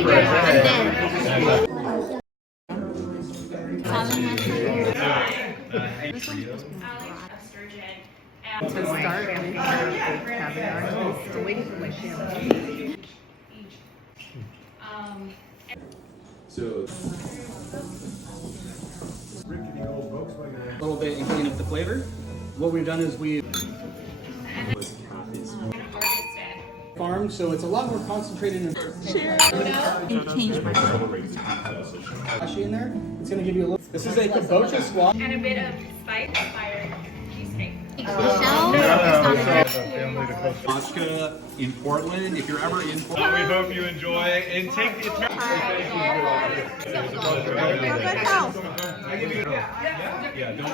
To start, I'm in here with caviar. Still waiting for my champagne. So A little bit and clean up the flavor. What we've done is we farmed, so it's a lot more concentrated in Change my squashy in there. It's gonna give you a little. This is a kabocha squash. And a bit of spice-inspired cheesecake. Vodka in Portland. If you're ever in Portland, We hope you enjoy and take the Good health. Yeah, don't